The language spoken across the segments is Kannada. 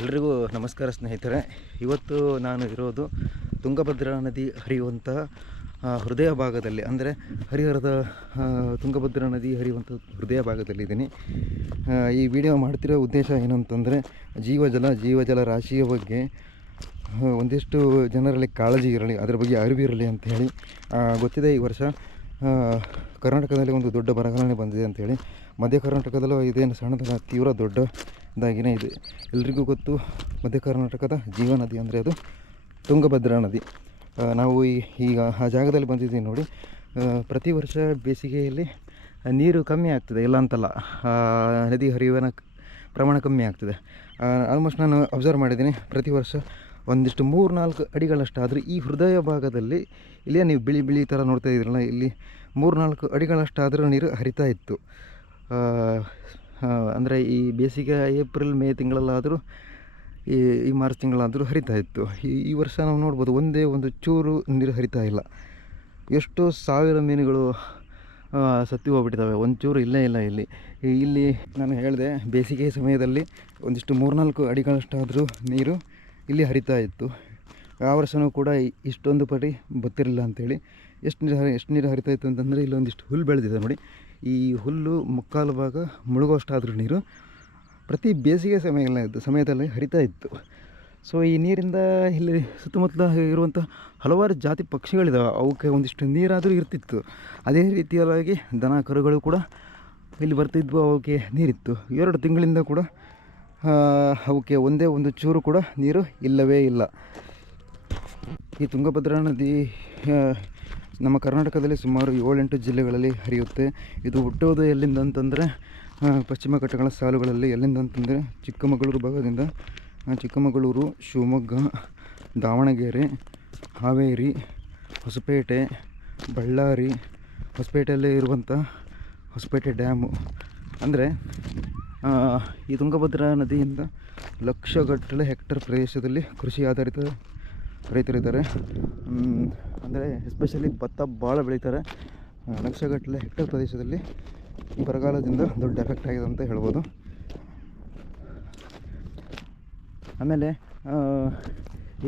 ಎಲ್ರಿಗೂ ನಮಸ್ಕಾರ ಸ್ನೇಹಿತರೆ. ಇವತ್ತು ನಾನು ಇರೋದು ತುಂಗಭದ್ರಾ ನದಿ ಹರಿಯುವಂಥ ಹೃದಯ ಭಾಗದಲ್ಲಿ, ಅಂದರೆ ಹರಿಹರದ ತುಂಗಭದ್ರಾ ನದಿ ಹರಿಯುವಂಥ ಹೃದಯ ಭಾಗದಲ್ಲಿದ್ದೀನಿ. ಈ ವಿಡಿಯೋ ಮಾಡ್ತಿರೋ ಉದ್ದೇಶ ಏನು ಅಂತಂದರೆ, ಜೀವಜಲ ರಾಶಿಯ ಬಗ್ಗೆ ಒಂದಿಷ್ಟು ಜನರಲ್ಲಿ ಕಾಳಜಿ ಇರಲಿ, ಅದರ ಬಗ್ಗೆ ಅರಿವಿರಲಿ ಅಂಥೇಳಿ. ಗೊತ್ತಿದೆ, ಈ ವರ್ಷ ಕರ್ನಾಟಕದಲ್ಲಿ ಒಂದು ದೊಡ್ಡ ಬರಗಾಲನೆ ಬಂದಿದೆ ಅಂಥೇಳಿ. ಮಧ್ಯ ಕರ್ನಾಟಕದಲ್ಲೂ ಇದೇನು ಸಣ್ಣದ, ತೀವ್ರ ದೊಡ್ಡದಾಗಿಯೇ ಇದೆ. ಎಲ್ರಿಗೂ ಗೊತ್ತು, ಮಧ್ಯ ಕರ್ನಾಟಕದ ಜೀವನದಿ ಅಂದರೆ ಅದು ತುಂಗಭದ್ರಾ ನದಿ. ನಾವು ಈಗ ಆ ಜಾಗದಲ್ಲಿ ಬಂದಿದ್ದೀವಿ ನೋಡಿ. ಪ್ರತಿ ವರ್ಷ ಬೇಸಿಗೆಯಲ್ಲಿ ನೀರು ಕಮ್ಮಿ ಆಗ್ತದೆ, ಇಲ್ಲ ಅಂತಲ್ಲ, ನದಿ ಹರಿಯುವ ಪ್ರಮಾಣ ಕಮ್ಮಿ ಆಗ್ತದೆ. ಆಲ್ಮೋಸ್ಟ್ ನಾನು ಅಬ್ಸರ್ವ್ ಮಾಡಿದ್ದೀನಿ, ಪ್ರತಿ ವರ್ಷ ಒಂದಿಷ್ಟು 3-4 ಅಡಿಗಳಷ್ಟಾದರೂ ಈ ಹೃದಯ ಭಾಗದಲ್ಲಿ, ಇಲ್ಲೇ ನೀವು ಬಿಳಿ ಥರ ನೋಡ್ತಾ ಇದ್ದೀರಲ್ಲ, ಇಲ್ಲಿ 3-4 ಅಡಿಗಳಷ್ಟಾದರೂ ನೀರು ಹರಿತಾ ಇತ್ತು. ಅಂದರೆ ಈ ಬೇಸಿಗೆ ಏಪ್ರಿಲ್ ಮೇ ತಿಂಗಳಲ್ಲಾದರೂ, ಈ ಮಾರ್ಚ್ ತಿಂಗಳಾದರೂ ಹರಿತಾ ಇತ್ತು. ಈ ವರ್ಷ ನಾವು ನೋಡ್ಬೋದು, ಒಂದೇ ಒಂದು ಚೂರು ನೀರು ಹರಿತಾ ಇಲ್ಲ. ಎಷ್ಟೋ ಸಾವಿರ ಮೀನುಗಳು ಸತ್ತು ಹೋಗ್ಬಿಟ್ಟಿದ್ದಾವೆ, ಒಂಚೂರು ಇಲ್ಲೇ ಇಲ್ಲ. ಇಲ್ಲಿ ನಾನು ಹೇಳಿದೆ, ಬೇಸಿಗೆ ಸಮಯದಲ್ಲಿ ಒಂದಿಷ್ಟು 3-4 ಅಡಿಗಳಷ್ಟಾದರೂ ನೀರು ಇಲ್ಲಿ ಹರಿತಾ ಇತ್ತು. ಆ ವರ್ಷವೂ ಕೂಡ ಇಷ್ಟೊಂದು ಪಡಿ ಗೊತ್ತಿರಲಿಲ್ಲ ಅಂಥೇಳಿ. ಎಷ್ಟು ನೀರು ಹರಿತಾ ಇತ್ತು ಅಂತಂದರೆ, ಇಲ್ಲೊಂದಿಷ್ಟು ಹುಲ್ಲು ಬೆಳೆದಿದೆ ನೋಡಿ. ಈ ಹುಲ್ಲು ಮುಕ್ಕಾಲು ಭಾಗ ಮುಳುಗುವಷ್ಟಾದರೂ ನೀರು ಪ್ರತಿ ಬೇಸಿಗೆ ಸಮಯದಲ್ಲಿ ಹರಿತಾ ಇತ್ತು. ಸೊ ಈ ನೀರಿಂದ ಇಲ್ಲಿ ಸುತ್ತಮುತ್ತಲ ಇರುವಂಥ ಹಲವಾರು ಜಾತಿ ಪಕ್ಷಿಗಳಿದ್ದಾವೆ, ಅವಕ್ಕೆ ಒಂದಿಷ್ಟು ನೀರಾದರೂ ಇರ್ತಿತ್ತು. ಅದೇ ರೀತಿಯಾಗಿ ದನ ಕರುಗಳು ಕೂಡ ಇಲ್ಲಿ ಬರ್ತಿದ್ವು, ಅವಕ್ಕೆ ನೀರಿತ್ತು. 2 ತಿಂಗಳಿಂದ ಕೂಡ ಅವಕ್ಕೆ ಒಂದೇ ಒಂದು ಚೂರು ಕೂಡ ನೀರು ಇಲ್ಲವೇ ಇಲ್ಲ. ಈ ತುಂಗಭದ್ರಾ ನದಿ ನಮ್ಮ ಕರ್ನಾಟಕದಲ್ಲಿ ಸುಮಾರು 7-8 ಜಿಲ್ಲೆಗಳಲ್ಲಿ ಹರಿಯುತ್ತೆ. ಇದು ಹುಟ್ಟೋದು ಎಲ್ಲಿಂದ ಅಂತಂದರೆ, ಪಶ್ಚಿಮ ಘಟ್ಟಗಳ ಸಾಲುಗಳಲ್ಲಿ. ಎಲ್ಲಿಂದ ಅಂತಂದರೆ, ಚಿಕ್ಕಮಗಳೂರು ಭಾಗದಿಂದ. ಚಿಕ್ಕಮಗಳೂರು, ಶಿವಮೊಗ್ಗ, ದಾವಣಗೆರೆ, ಹಾವೇರಿ, ಹೊಸಪೇಟೆ, ಬಳ್ಳಾರಿ. ಹೊಸಪೇಟೆಯಲ್ಲೇ ಇರುವಂಥ ಹೊಸಪೇಟೆ ಡ್ಯಾಮು. ಅಂದರೆ ಈ ತುಂಗಭದ್ರಾ ನದಿಯಿಂದ ಲಕ್ಷಗಟ್ಟಲೆ ಹೆಕ್ಟರ್ ಪ್ರದೇಶದಲ್ಲಿ ಕೃಷಿ ಆಧಾರಿತ ರೈತರಿದ್ದಾರೆ. ಅಂದರೆ ಎಸ್ಪೆಷಲಿ ಭತ್ತ ಭಾಳ ಬೆಳೀತಾರೆ. ಲಕ್ಷಗಟ್ಟಲೆ ಹೆಕ್ಟರ್ ಪ್ರದೇಶದಲ್ಲಿ ಈ ಬರಗಾಲದಿಂದ ದೊಡ್ಡ ಎಫೆಕ್ಟ್ ಆಗಿದೆ ಅಂತ ಹೇಳ್ಬೋದು. ಆಮೇಲೆ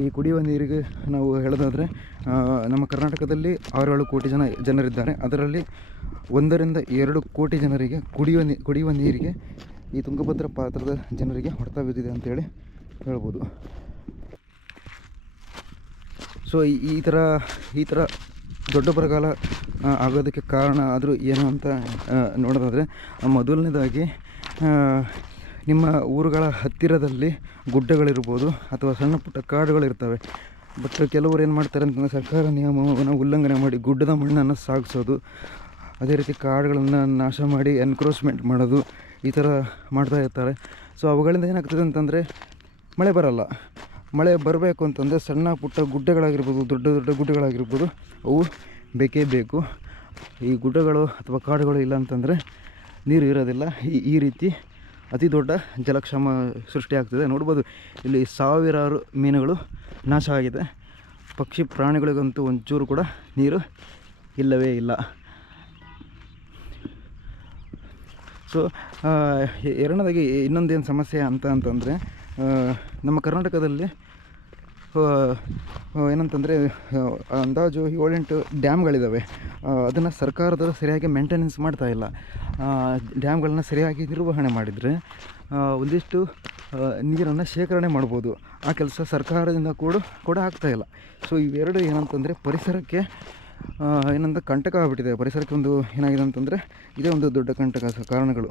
ಈ ಕುಡಿಯುವ ನೀರಿಗೆ ನಾವು ಹೇಳೋದಾದರೆ, ನಮ್ಮ ಕರ್ನಾಟಕದಲ್ಲಿ 6-7 ಕೋಟಿ ಜನರಿದ್ದಾರೆ. ಅದರಲ್ಲಿ 1-2 ಕೋಟಿ ಜನರಿಗೆ ಕುಡಿಯುವ ನೀರಿಗೆ ಈ ತುಂಗಭದ್ರಾ ಪಾತ್ರದ ಜನರಿಗೆ ಹೊಡೆತ ಬಿದ್ದಿದೆ ಅಂತೇಳಿ ಹೇಳ್ಬೋದು. ಸೊ ಈ ಥರ ದೊಡ್ಡ ಬರಗಾಲ ಆಗೋದಕ್ಕೆ ಕಾರಣ ಆದರೂ ಏನು ಅಂತ ನೋಡೋದಾದರೆ, ಮೊದಲನೇದಾಗಿ ನಿಮ್ಮ ಊರುಗಳ ಹತ್ತಿರದಲ್ಲಿ ಗುಡ್ಡಗಳಿರ್ಬೋದು ಅಥವಾ ಸಣ್ಣ ಪುಟ್ಟ ಕಾಡುಗಳಿರ್ತವೆ. ಬಟ್ ಕೆಲವರು ಏನು ಮಾಡ್ತಾರೆ ಅಂತಂದರೆ, ಸರ್ಕಾರ ನಿಯಮವನ್ನು ಉಲ್ಲಂಘನೆ ಮಾಡಿ ಗುಡ್ಡದ ಮಣ್ಣನ್ನು ಸಾಗಿಸೋದು, ಅದೇ ರೀತಿ ಕಾಡುಗಳನ್ನು ನಾಶ ಮಾಡಿ ಎನ್ಕ್ರೋಚ್ಮೆಂಟ್ ಮಾಡೋದು, ಈ ಥರ ಮಾಡ್ತಾ ಇರ್ತಾರೆ. ಸೊ ಅವುಗಳಿಂದ ಏನಾಗ್ತದೆ ಅಂತಂದರೆ, ಮಳೆ ಬರಲ್ಲ. ಮಳೆ ಬರಬೇಕು ಅಂತಂದರೆ ಸಣ್ಣ ಪುಟ್ಟ ಗುಡ್ಡಗಳಾಗಿರ್ಬೋದು, ದೊಡ್ಡ ಗುಡ್ಡಗಳಾಗಿರ್ಬೋದು, ಅವು ಬೇಕೇ ಬೇಕು. ಈ ಗುಡ್ಡಗಳು ಅಥವಾ ಕಾಡುಗಳು ಇಲ್ಲ ಅಂತಂದರೆ ನೀರು ಇರೋದಿಲ್ಲ. ಈ ರೀತಿ ಅತಿ ದೊಡ್ಡ ಜಲಕ್ಷಾಮ ಸೃಷ್ಟಿಯಾಗ್ತದೆ. ನೋಡ್ಬೋದು, ಇಲ್ಲಿ ಸಾವಿರಾರು ಮೀನುಗಳು ನಾಶ ಆಗಿದೆ. ಪಕ್ಷಿ ಪ್ರಾಣಿಗಳಿಗಂತೂ ಒಂಚೂರು ಕೂಡ ನೀರು ಇಲ್ಲವೇ ಇಲ್ಲ. ಸೊ ಎರಡನೇದಾಗಿ ಇನ್ನೊಂದೇನು ಸಮಸ್ಯೆ ಅಂತಂದರೆ, ನಮ್ಮ ಕರ್ನಾಟಕದಲ್ಲಿ ಏನಂತಂದರೆ, ಅಂದಾಜು 7-8 ಡ್ಯಾಮ್ಗಳಿದ್ದಾವೆ. ಅದನ್ನು ಸರ್ಕಾರದವರು ಸರಿಯಾಗಿ ಮೇಂಟೆನೆನ್ಸ್ ಮಾಡ್ತಾಯಿಲ್ಲ. ಡ್ಯಾಮ್ಗಳನ್ನ ಸರಿಯಾಗಿ ನಿರ್ವಹಣೆ ಮಾಡಿದರೆ ಒಂದಿಷ್ಟು ನೀರನ್ನು ಶೇಖರಣೆ ಮಾಡ್ಬೋದು. ಆ ಕೆಲಸ ಸರ್ಕಾರದಿಂದ ಕೂಡ ಆಗ್ತಾಯಿಲ್ಲ. ಸೊ ಇವೆರಡು ಏನಂತಂದರೆ, ಪರಿಸರಕ್ಕೆ ಕಂಟಕ ಆಗಿಬಿಟ್ಟಿದೆ. ಪರಿಸರಕ್ಕೆ ಒಂದು ಏನಾಗಿದೆ ಅಂತಂದರೆ, ಇದೇ ಒಂದು ದೊಡ್ಡ ಕಂಟಕ ಕಾರಣಗಳು.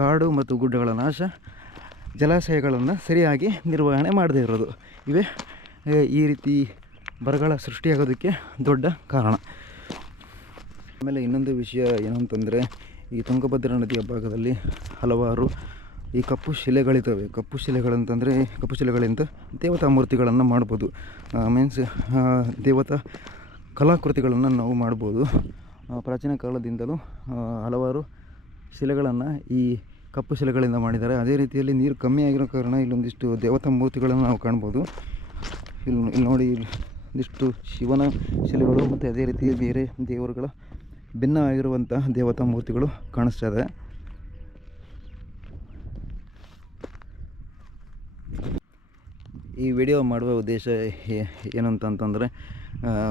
ಕಾಡು ಮತ್ತು ಗುಡ್ಡಗಳ ನಾಶ, ಜಲಾಶಯಗಳನ್ನು ಸರಿಯಾಗಿ ನಿರ್ವಹಣೆ ಮಾಡದೇ ಇರೋದು, ಇವೇ ಈ ರೀತಿ ಬರಗಾಲ ಸೃಷ್ಟಿಯಾಗೋದಕ್ಕೆ ದೊಡ್ಡ ಕಾರಣ. ಆಮೇಲೆ ಇನ್ನೊಂದು ವಿಷಯ ಏನು ಅಂತಂದರೆ, ಈ ತುಂಗಭದ್ರಾ ನದಿಯ ಭಾಗದಲ್ಲಿ ಹಲವಾರು ಈ ಕಪ್ಪು ಶಿಲೆಗಳಿದ್ದಾವೆ. ಕಪ್ಪು ಶಿಲೆಗಳಿಂದ ದೇವತಾ ಮೂರ್ತಿಗಳನ್ನು ಮಾಡ್ಬೋದು. ಮೀನ್ಸ್ ದೇವತಾ ಕಲಾಕೃತಿಗಳನ್ನು ನಾವು ಮಾಡ್ಬೋದು. ಪ್ರಾಚೀನ ಕಾಲದಿಂದಲೂ ಹಲವಾರು ಶಿಲೆಗಳನ್ನು ಈ ಕಪ್ಪು ಶಿಲೆಗಳಿಂದ ಮಾಡಿದ್ದಾರೆ. ಅದೇ ರೀತಿಯಲ್ಲಿ ನೀರು ಕಮ್ಮಿ ಆಗಿರೋ ಕಾರಣ ಇಲ್ಲೊಂದಿಷ್ಟು ದೇವತಾ ಮೂರ್ತಿಗಳನ್ನು ನಾವು ಕಾಣ್ಬೋದು. ಇಲ್ಲಿ ನೋಡಿ, ಒಂದಿಷ್ಟು ಶಿವನ ಶಿಲೆಗಳು ಮತ್ತು ಅದೇ ರೀತಿ ಬೇರೆ ದೇವರುಗಳ ಭಿನ್ನ ಆಗಿರುವಂತಹ ದೇವತಾ ಮೂರ್ತಿಗಳು ಕಾಣಿಸ್ತಾ ಇದೆ. ಈ ವಿಡಿಯೋ ಮಾಡುವ ಉದ್ದೇಶ ಏನು ಅಂತಂತಂದರೆ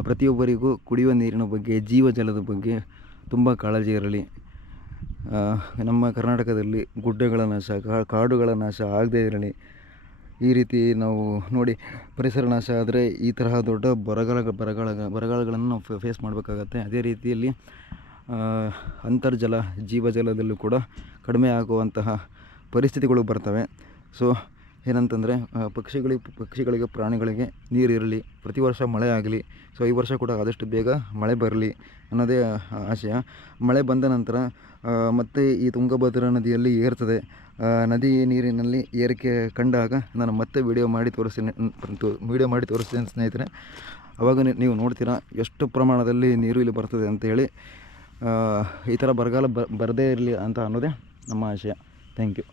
ಪ್ರತಿಯೊಬ್ಬರಿಗೂ ಕುಡಿಯುವ ನೀರಿನ ಬಗ್ಗೆ, ಜೀವಜಲದ ಬಗ್ಗೆ ತುಂಬ ಕಾಳಜಿ ಇರಲಿ. ನಮ್ಮ ಕರ್ನಾಟಕದಲ್ಲಿ ಗುಡ್ಡಗಳ ನಾಶ, ಕಾಡುಗಳ ನಾಶ ಆಗದೇ ಇರಲಿ. ಈ ರೀತಿ ನಾವು ನೋಡಿ ಪರಿಸರ ನಾಶ ಆದರೆ ಈ ತರಹ ದೊಡ್ಡ ಬರಗಾಲಗಳನ್ನು ನಾವು ಫೇಸ್ ಮಾಡಬೇಕಾಗತ್ತೆ. ಅದೇ ರೀತಿಯಲ್ಲಿ ಅಂತರ್ಜಲ, ಜೀವಜಲದಲ್ಲೂ ಕೂಡ ಕಡಿಮೆ ಆಗುವಂತಹ ಪರಿಸ್ಥಿತಿಗಳು ಬರ್ತವೆ. ಸೊ ಏನಂತಂದರೆ ಪಕ್ಷಿಗಳಿಗೆ, ಪ್ರಾಣಿಗಳಿಗೆ ನೀರು ಇರಲಿ, ಪ್ರತಿ ವರ್ಷ ಮಳೆ ಆಗಲಿ. ಸೊ ಈ ವರ್ಷ ಕೂಡ ಆದಷ್ಟು ಬೇಗ ಮಳೆ ಬರಲಿ ಅನ್ನೋದೇ ಆಶಯ. ಮಳೆ ಬಂದ ನಂತರ ಮತ್ತೆ ಈ ತುಂಗಭದ್ರಾ ನದಿಯಲ್ಲಿ ಏರ್ತದೆ. ನದಿ ನೀರಿನಲ್ಲಿ ಏರಿಕೆ ಕಂಡಾಗ ನಾನು ಮತ್ತೆ ವಿಡಿಯೋ ಮಾಡಿ ತೋರಿಸ್ತೀನಿ ಸ್ನೇಹಿತರೆ. ಆವಾಗ ನೀವು ನೋಡ್ತೀರಾ ಎಷ್ಟು ಪ್ರಮಾಣದಲ್ಲಿ ನೀರು ಇಲ್ಲಿ ಬರ್ತದೆ ಅಂತೇಳಿ. ಈ ಥರ ಬರಗಾಲ ಬರದೇ ಇರಲಿ ಅಂತ ಅನ್ನೋದೇ ನಮ್ಮ ಆಶಯ. Thank you.